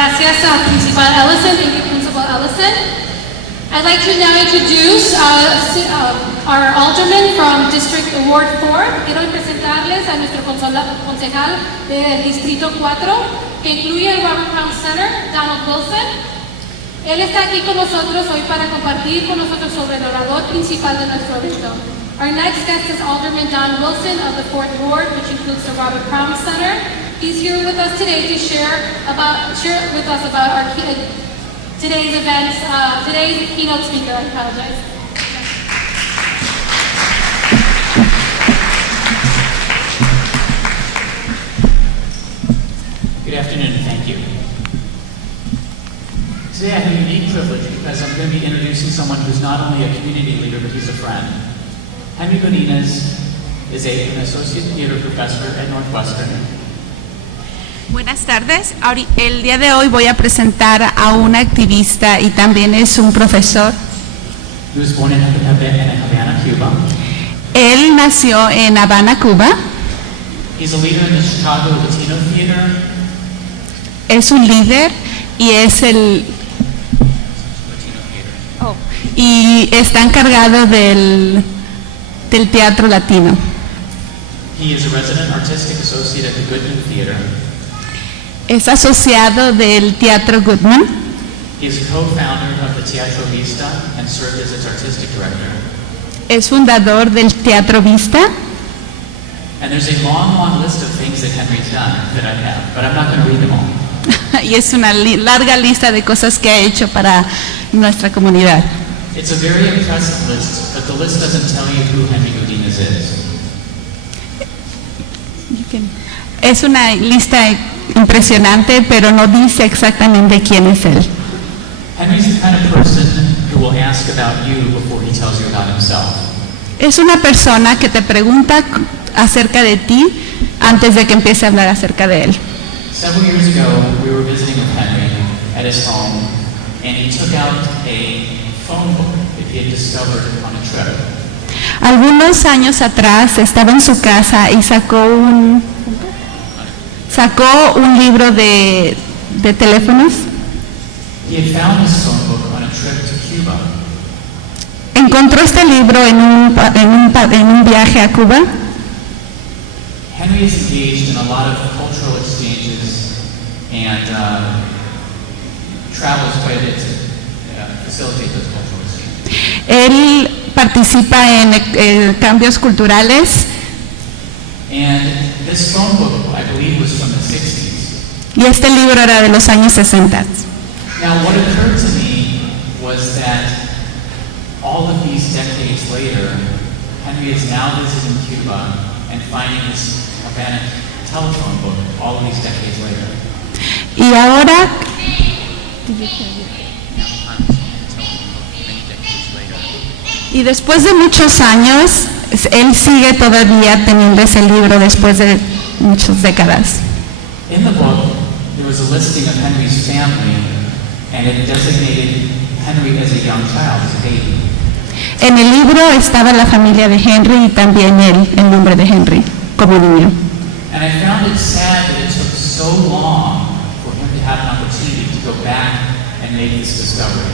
Gracias, Principal Ellison. Thank you, Principal Ellison. I'd like to now introduce our Alderman from District Ward 4. Quiero presentarles a nuestro concejal del Distrito 4, que incluye el Robert Crown Center, Donald Wilson. Él está aquí con nosotros hoy para compartir con nosotros sobre el orador principal de nuestro evento. Our next guest is Alderman Don Wilson of the 4th Ward, which includes the Robert Crown Center. He's here with us today to share with us about our today's event, today's keynote speaker. I apologize. Good afternoon and thank you. Today I have a unique privilege because I'm going to be introducing someone who's not only a community leader, but he's a friend. Henry Godinez is an associate theater professor at Northwestern. Buenas tardes. El día de hoy voy a presentar a un activista y también es un profesor. He was born in Havana, Cuba. Él nació en Habana, Cuba. He's a leader in the Chicago Latino Theater. Es un líder y es y está encargado del teatro latino. He is a resident artistic associate at the Goodman Theater. Es asociado del Teatro Goodman. He is a co-founder of the Teatro Vista and served as its artistic director. Es fundador del Teatro Vista. And there's a long list of things that Henry's done that I have, but I'm not going to read them all. Y es una larga lista de cosas que ha hecho para nuestra comunidad. It's a very impressive list, but the list doesn't tell you who Henry Godinez is. Es una lista impresionante, pero no dice exactamente quién es él. Henry's the kind of person who will ask about you before he tells you about himself. Es una persona que te pregunta acerca de ti antes de que empiece a hablar acerca de él. Several years ago, we were visiting with Henry at his home, and he took out a phone book that he had discovered on a trip. Algunos años atrás estaba en su casa y sacó un libro de teléfonos. He had found this phone book on a trip to Cuba. Encontró este libro en un viaje a Cuba. Henry is engaged in a lot of cultural exchanges and travels quite a bit to facilitate those cultural exchanges. Él participa en cambios culturales. And this phone book, I believe, was from the 60s. Y este libro era de los años 60. Now, what occurred to me was that all of these decades later, Henry is now visiting Cuba and finding this Havana telephone book all of these decades later. Y ahora y después de muchos años, él sigue todavía teniendo ese libro después de muchas décadas. In the book, there was a listing of Henry's family, and it designated Henry as a young child, as a baby. En el libro estaba la familia de Henry y también el nombre de Henry como niño. And I found it sad that it took so long for him to have an opportunity to go back and make this discovery.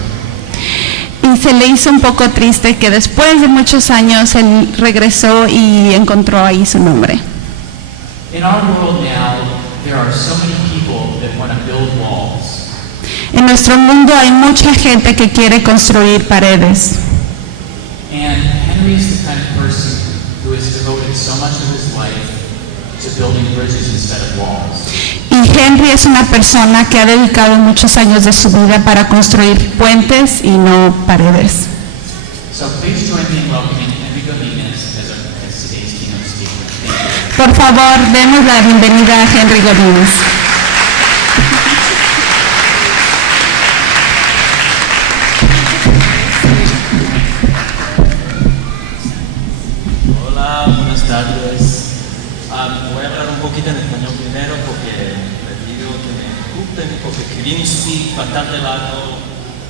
Y se le hizo un poco triste que después de muchos años él regresó y encontró ahí su nombre. In our world now, there are so many people that want to build walls. En nuestro mundo hay mucha gente que quiere construir paredes. And Henry is the kind of person who has devoted so much of his life to building bridges instead of walls. Y Henry es una persona que ha dedicado muchos años de su vida para construir puentes y no paredes. So please join me in welcoming Henry Godinez as today's keynote speaker. Por favor, demos la bienvenida a Henry Godinez. Hola, buenas tardes. Voy a hablar un poquito en español primero porque les digo que me disculpen porque escribí un speech bastante largo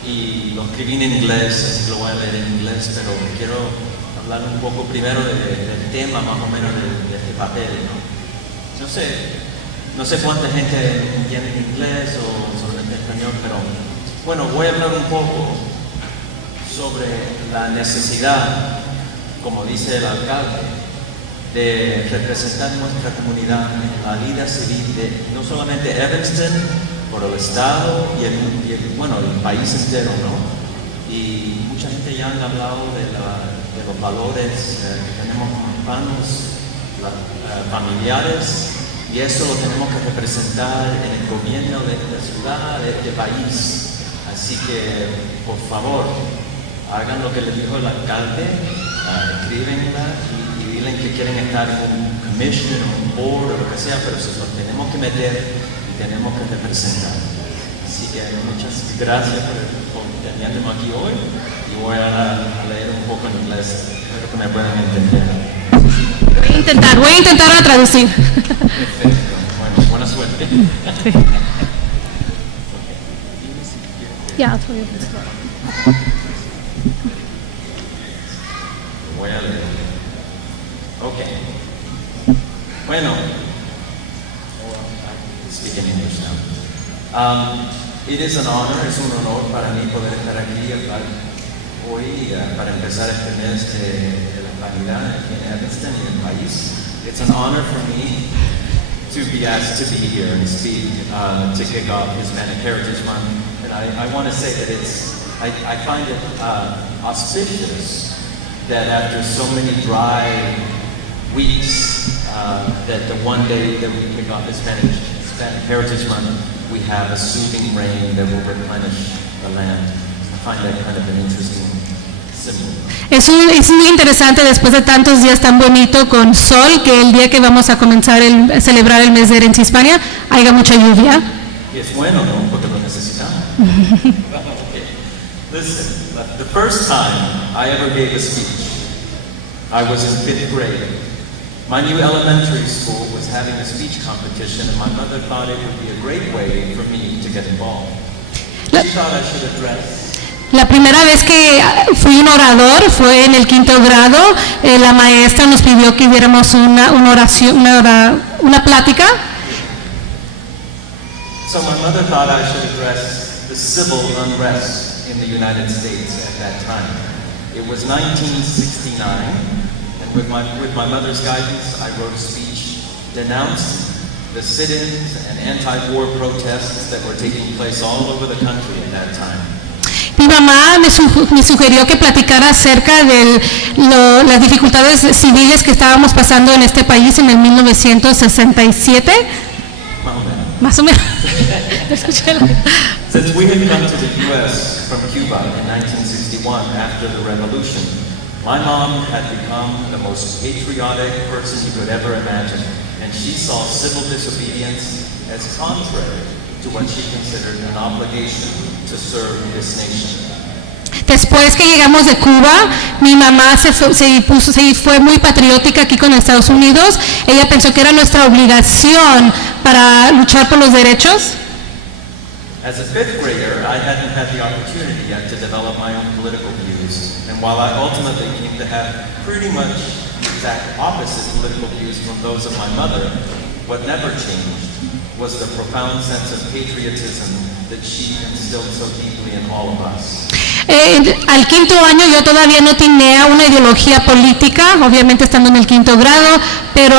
y lo escribí en inglés, así que lo voy a leer en inglés, pero quiero hablar un poco primero del tema más o menos de este papel, ¿no? No sé cuánta gente entiende inglés o solamente pero bueno, voy a hablar un poco sobre la necesidad, como dice el alcalde, de representar nuestra comunidad en la vida civil de no solamente Evanston, por el estado y el país entero, ¿no? Y mucha gente ya han hablado de los valores que tenemos como hispanos, familiares, y eso lo tenemos que representar en el gobierno de esta ciudad, de este país. Así que, por favor, hagan lo que les dijo el alcalde, escríbenla y digan que quieren estar en un commission, un board o lo que sea, pero se los tenemos que meter y tenemos que representar. Así que muchas gracias por teniéndome aquí hoy y voy a leer un poco en inglés, espero que me puedan entender. Voy a intentar traducir. Perfecto, bueno, buena suerte. Yeah, Voy a leer. Ok. Bueno, speak in English now. It is an honor, es un honor para mí poder estar aquí hoy para empezar este mes de la humanidad aquí en Evanston y en el país. It's an honor for me to be asked to be here and speak to kick off Hispanic Heritage Month. And I want to say that I find it auspicious that after so many dry weeks, that the one day that we kick off Hispanic Heritage Month, we have a soothing rain that will replenish the land. I find that kind of an interesting symbol. Es muy interesante después de tantos días tan bonito con sol que el día que vamos a comenzar a celebrar el mes de Herencia Hispana haya mucha lluvia. Y es bueno, ¿no? Porque lo necesitamos. Okay. Listen, the first time I ever gave a speech, I was in 5th grade. My new elementary school was having a speech competition and my mother thought it would be a great way for me to get involved. She thought I should address. La primera vez que fui un orador fue en el 5º grado. La maestra nos pidió que diéramos una oración, una plática. So my mother thought I should address the civil unrest in the United States at that time. It was 1969, and with my mother's guidance, I wrote a speech denouncing the sit-ins and anti-war protests that were taking place all over the country at that time. Mi mamá me sugirió que platicara acerca de las dificultades civiles que estábamos pasando en este país en el 1967. Más o menos. Since we had come to the U.S. from Cuba in 1961 after the revolution, my mom had become the most patriotic person you could ever imagine, and she saw civil disobedience as contrary to what she considered an obligation to serve this nation. Después que llegamos de Cuba, mi mamá se fue muy patriótica aquí con Estados Unidos. Ella pensó que era nuestra obligación para luchar por los derechos. As a 5th grader, I hadn't had the opportunity yet to develop my own political views, and while I ultimately came to have pretty much exact opposite political views from those of my mother, what never changed was the profound sense of patriotism that she instilled so deeply in all of us. Al 5º año yo todavía no tenía una ideología política, obviamente estando en el 5º grado, pero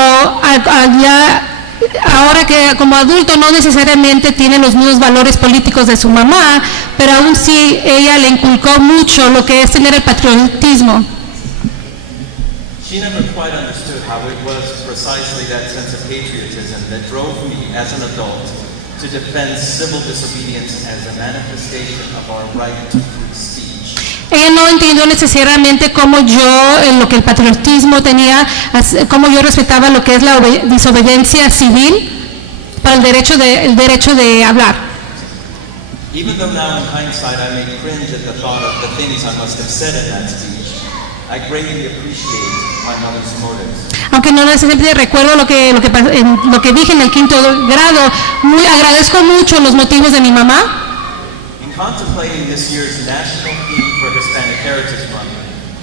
ahora que como adulto no necesariamente tiene los mismos valores políticos de su mamá, pero aún sí ella le inculcó mucho lo que es tener el patriotismo. She never quite understood how it was precisely that sense of patriotism that drove me as an adult to defend civil disobedience as a manifestation of our right to free speech. Ella no entendió necesariamente cómo yo, en lo que el patriotismo tenía, cómo yo respetaba lo que es la desobediencia civil para el derecho de hablar. Even though now in hindsight I may cringe at the thought of the things I must have said in that speech, I greatly appreciate my mother's motives. Aunque no necesariamente recuerdo lo que dije en el 5º grado, agradezco mucho los motivos de mi mamá. In contemplating this year's national theme for Hispanic Heritage Month,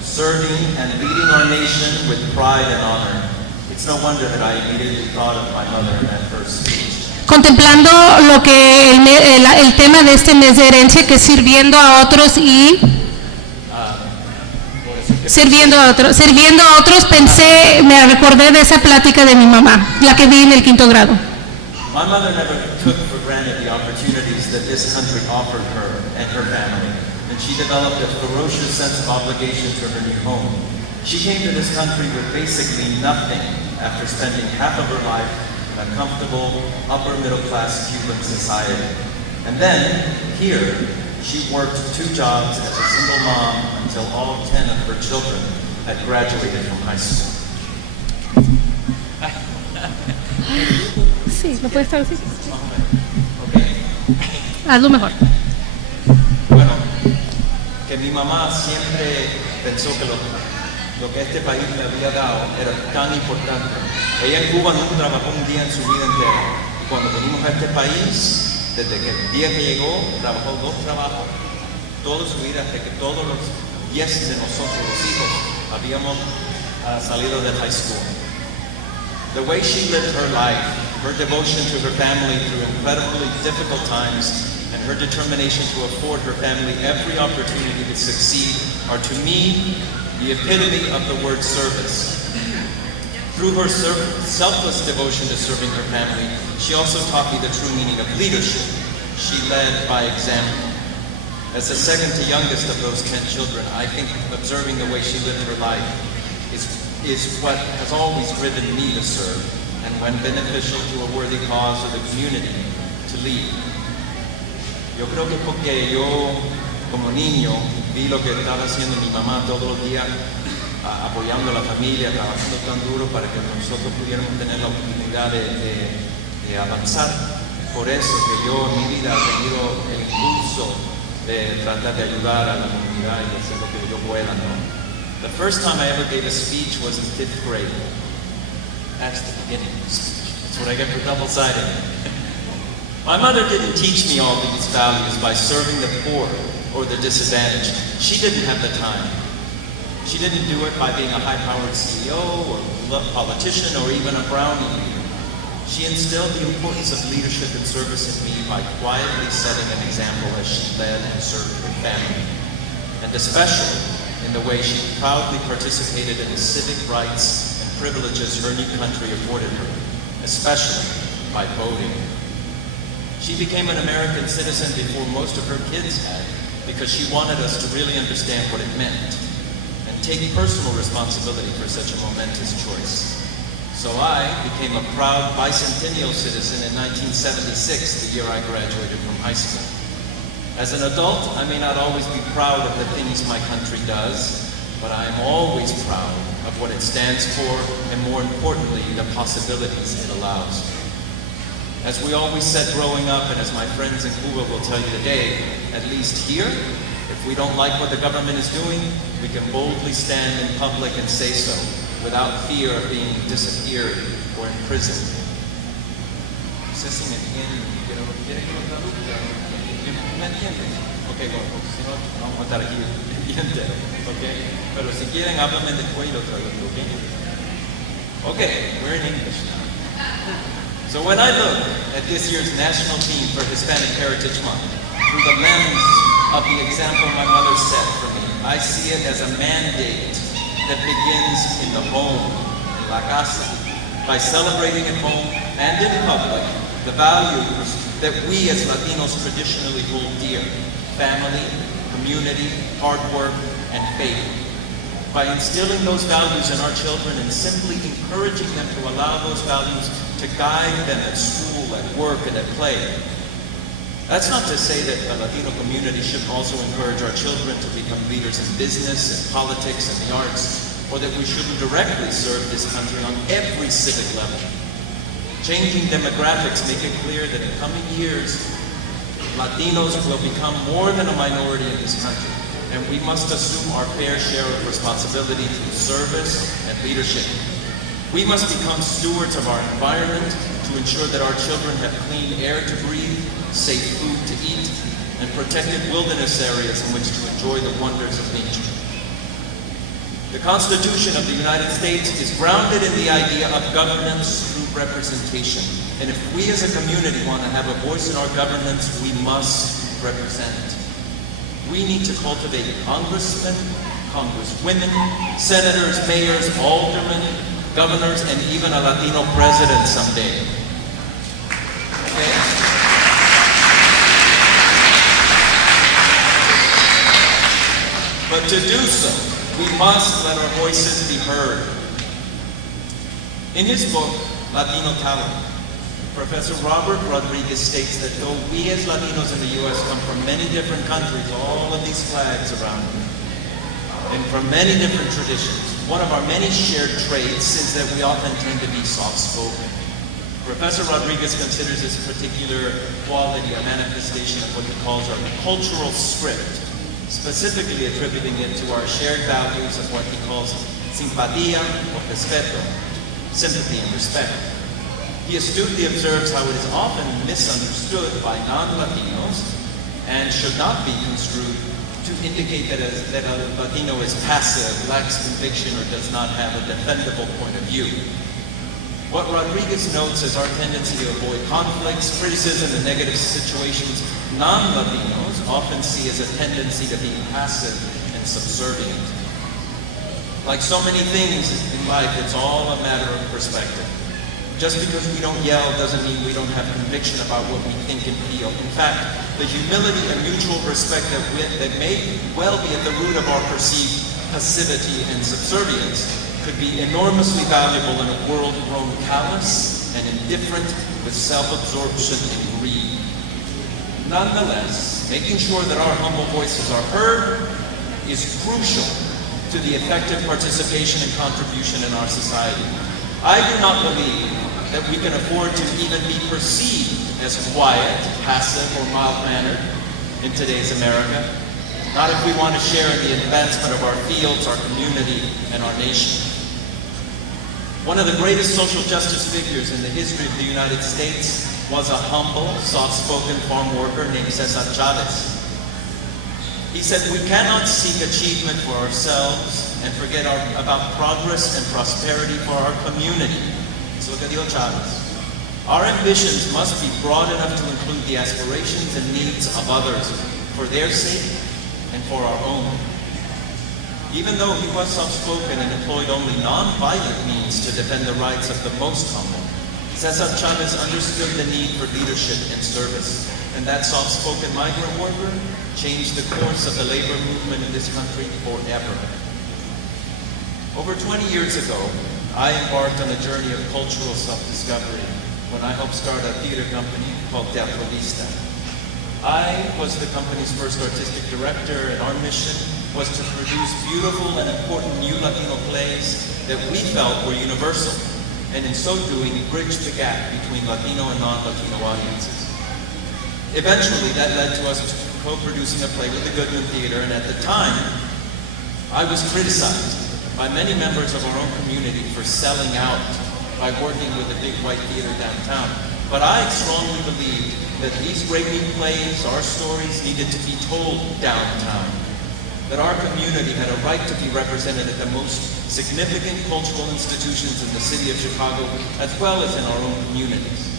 serving and leading our nation with pride and honor, it's no wonder that I immediately thought of my mother in that first speech. contemplando lo que el tema de este mes de herencia, que es sirviendo a otros y sirviendo a otros, me recordé de esa plática de mi mamá, la que vi en el 5º grado. My mother never took for granted the opportunities that this country offered her and her family, and she developed a ferocious sense of obligation to her new home. She came to this country with basically nothing after spending half of her life in a comfortable, upper-middle-class Cuban society. And then, here, she worked 2 jobs as a single mom until all 10 of her children had graduated from high school. Sí, ¿lo puedes traducir? Okay. Hazlo mejor. Bueno, que mi mamá siempre pensó que lo que este país le había dado era tan importante. Ella en Cuba nunca trabajó un día en su vida entera. Y cuando venimos a este país, desde que el día que llegó, trabajó 2 trabajos, toda su vida, hasta que todos los 10 de nosotros, los hijos, habíamos salido de high school. The way she lived her life, her devotion to her family through incredibly difficult times, and her determination to afford her family every opportunity to succeed are, to me, the epitome of the word service. Through her selfless devotion to serving her family, she also taught me the true meaning of leadership. She led by example. As the second to youngest of those 10 children, I think observing the way she lived her life is what has always driven me to serve, and when beneficial to a worthy cause or the community, to lead. Yo creo que porque yo, como niño, vi lo que estaba haciendo mi mamá todos los días, apoyando a la familia, trabajando tan duro para que nosotros pudiéramos tener la oportunidad de avanzar. Por eso que yo en mi vida he tenido el impulso de tratar de ayudar a la comunidad y hacer lo que yo pueda, ¿no? The first time I ever gave a speech was in 5th grade. That's the beginning of the speech. That's what I get for double-sided. My mother didn't teach me all these values by serving the poor or the disadvantaged. She didn't have the time. She didn't do it by being a high-powered CEO or politician or even a brownie leader. She instilled the importance of leadership and service in me by quietly setting an example as she led and served her family, and especially in the way she proudly participated in the civic rights and privileges her new country afforded her, especially by voting. She became an American citizen before most of her kids had, because she wanted us to really understand what it meant and take personal responsibility for such a momentous choice. So I became a proud bicentennial citizen in 1976, the year I graduated from high school. As an adult, I may not always be proud of the things my country does, but I am always proud of what it stands for, and more importantly, the possibilities it allows. As we always said growing up, and as my friends in Cuba will tell you today, at least here, if we don't like what the government is doing, we can boldly stand in public and say so, without fear of being disappeared or imprisoned. No sé si me entienden, pero quiere que lo traduzca. ¿Me entienden? Ok, bueno, porque si no, vamos a estar aquí el día entero, ok? Pero si quieren, háblame después y lo traduzco, ok? Ok, we're in English now. So when I look at this year's national theme for Hispanic Heritage Month, through the lens of the example my mother set for me, I see it as a mandate that begins in the home, in la casa, by celebrating at home and in public the values that we as Latinos traditionally hold dear: family, community, hard work, and faith. By instilling those values in our children and simply encouraging them to allow those values to guide them at school, at work, and at play. That's not to say that the Latino community should also encourage our children to become leaders in business, and politics, and the arts, or that we shouldn't directly serve this country on every civic level. Changing demographics make it clear that in coming years, Latinos will become more than a minority in this country, and we must assume our fair share of responsibility through service and leadership. We must become stewards of our environment to ensure that our children have clean air to breathe, safe food to eat, and protected wilderness areas in which to enjoy the wonders of nature. The Constitution of the United States is grounded in the idea of governance through representation. And if we as a community want to have a voice in our governments, we must represent. We need to cultivate congressmen, congresswomen, senators, mayors, aldermen, governors, and even a Latino president someday. Okay? But to do so, we must let our voices be heard. In his book, Latino Talent, Professor Robert Rodriguez states that though we as Latinos in the U.S. come from many different countries, all of these flags around me, and from many different traditions, one of our many shared traits is that we often tend to be soft-spoken. Professor Rodriguez considers this particular quality a manifestation of what he calls our cultural script, specifically attributing it to our shared values of what he calls simpatía or respeto, sympathy and respect. He astutely observes how it is often misunderstood by non-Latinos and should not be construed to indicate that a Latino is passive, lacks conviction, or does not have a defendable point of view. What Rodriguez notes is our tendency to avoid conflicts, criticism, and negative situations non-Latinos often see as a tendency to be passive and subservient. Like so many things in life, it's all a matter of perspective. Just because we don't yell doesn't mean we don't have conviction about what we think and feel. In fact, the humility and mutual respect that may well be at the root of our perceived passivity and subservience could be enormously valuable in a world grown callous and indifferent with self-absorption and greed. Nonetheless, making sure that our humble voices are heard is crucial to the effective participation and contribution in our society. I do not believe that we can afford to even be perceived as quiet, passive, or mild-mannered in today's America, not if we want to share in the advancement of our fields, our community, and our nation. One of the greatest social justice figures in the history of the United States was a humble, soft-spoken farm worker named Cesar Chavez. He said, "We cannot seek achievement for ourselves and forget about progress and prosperity for our community." That's lo que dijo Chavez. Our ambitions must be broad enough to include the aspirations and needs of others for their sake and for our own. Even though he was soft-spoken and employed only non-violent means to defend the rights of the most humble, Cesar Chavez understood the need for leadership and service, and that soft-spoken migrant worker changed the course of the labor movement in this country forever. Over 20 years ago, I embarked on a journey of cultural self-discovery when I helped start a theater company called Teatro Vista. I was the company's first artistic director, and our mission was to produce beautiful and important new Latino plays that we felt were universal, and in so doing, bridge the gap between Latino and non-Latino audiences. Eventually, that led to us co-producing a play with the Goodman Theater, and at the time, I was criticized by many members of our own community for selling out by working with a big white theater downtown. But I strongly believed that these great new plays, our stories, needed to be told downtown, that our community had a right to be represented at the most significant cultural institutions in the city of Chicago, as well as in our own communities.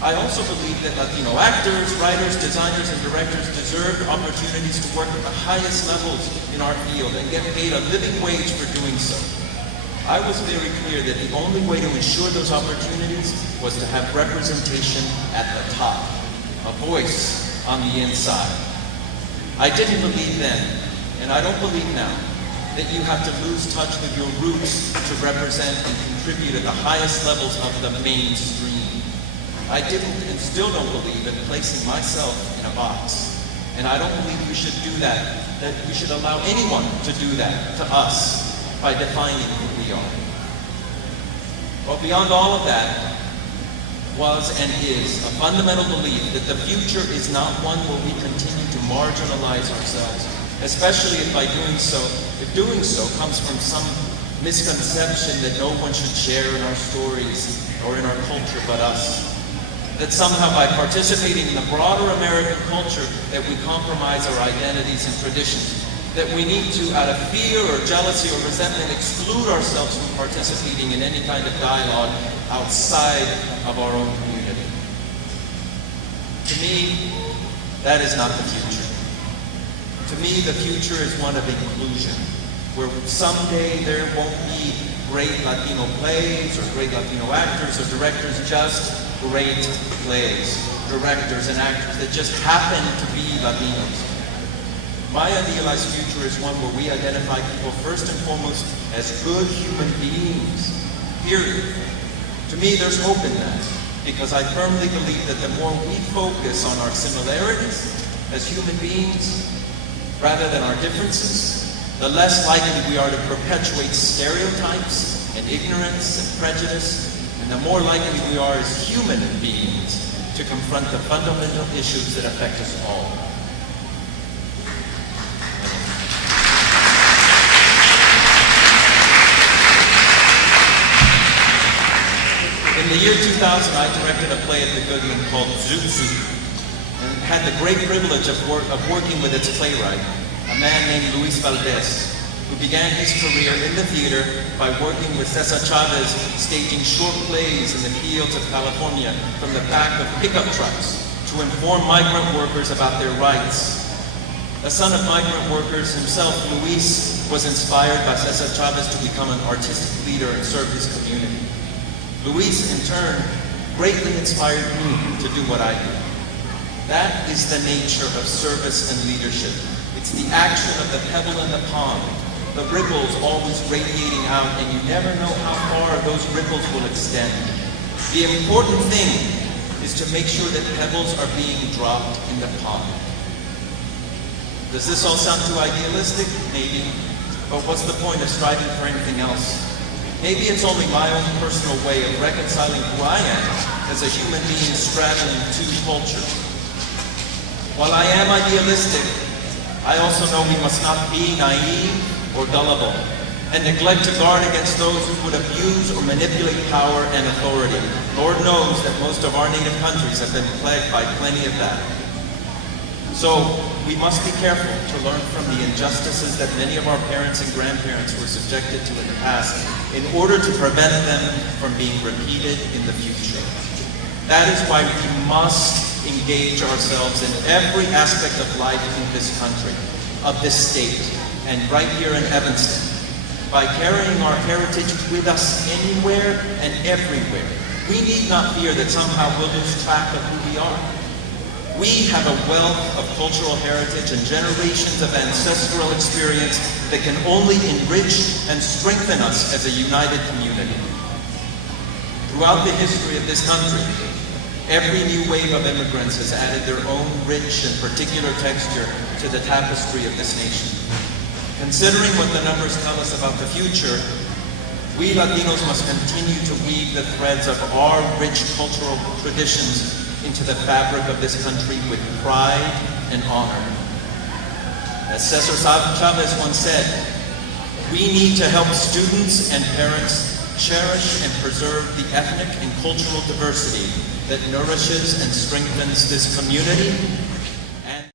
I also believe that Latino actors, writers, designers, and directors deserved opportunities to work at the highest levels in our field and get paid a living wage for doing so. I was very clear that the only way to ensure those opportunities was to have representation at the top, a voice on the inside. I didn't believe then, and I don't believe now, that you have to lose touch with your roots to represent and contribute at the highest levels of the mainstream. I didn't and still don't believe in placing myself in a box. And I don't believe we should do that we should allow anyone to do that to us by defining who we are. But beyond all of that was and is a fundamental belief that the future is not one where we continue to marginalize ourselves, especially if doing so comes from some misconception that no one should share in our stories or in our culture but us. That somehow by participating in the broader American culture that we compromise our identities and traditions. that we need to, out of fear or jealousy or resentment, exclude ourselves from participating in any kind of dialogue outside of our own community. To me, that is not the future. To me, the future is one of inclusion, where someday there won't be great Latino plays or great Latino actors or directors, just great plays, directors and actors that just happen to be Latinos. My idealized future is one where we identify people first and foremost as good human beings, period. To me, there's hope in that, because I firmly believe that the more we focus on our similarities as human beings, rather than our differences, the less likely we are to perpetuate stereotypes and ignorance and prejudice, and the more likely we are as human beings to confront the fundamental issues that affect us all. In the year 2000, I directed a play at the Goodwin called Zoot Suit, and had the great privilege of working with its playwright, a man named Luis Valdez, who began his career in the theater by working with Cesar Chavez, staging short plays in the fields of California from the back of pickup trucks to inform migrant workers about their rights. A son of migrant workers himself, Luis was inspired by Cesar Chavez to become an artistic leader and serve his community. Luis, in turn, greatly inspired me to do what I do. That is the nature of service and leadership. It's the action of the pebble in the pond, the ripples always radiating out, and you never know how far those ripples will extend. The important thing is to make sure that pebbles are being dropped in the pond. Does this all sound too idealistic? Maybe. But what's the point of striving for anything else? Maybe it's only my own personal way of reconciling who I am as a human being straddling two cultures. While I am idealistic, I also know we must not be naive or gullible, and neglect to guard against those who would abuse or manipulate power and authority. Lord knows that most of our native countries have been plagued by plenty of that. So we must be careful to learn from the injustices that many of our parents and grandparents were subjected to in the past in order to prevent them from being repeated in the future. That is why we must engage ourselves in every aspect of life in this country, of this state, and right here in Evanston, by carrying our heritage with us anywhere and everywhere. We need not fear that somehow we'll lose track of who we are. We have a wealth of cultural heritage and generations of ancestral experience that can only enrich and strengthen us as a united community. Throughout the history of this country, every new wave of immigrants has added their own rich and particular texture to the tapestry of this nation. Considering what the numbers tell us about the future, we Latinos must continue to weave the threads of our rich cultural traditions into the fabric of this country with pride and honor. As Cesar Chavez once said, we need to help students and parents cherish and preserve the ethnic and cultural diversity that nourishes and strengthens this community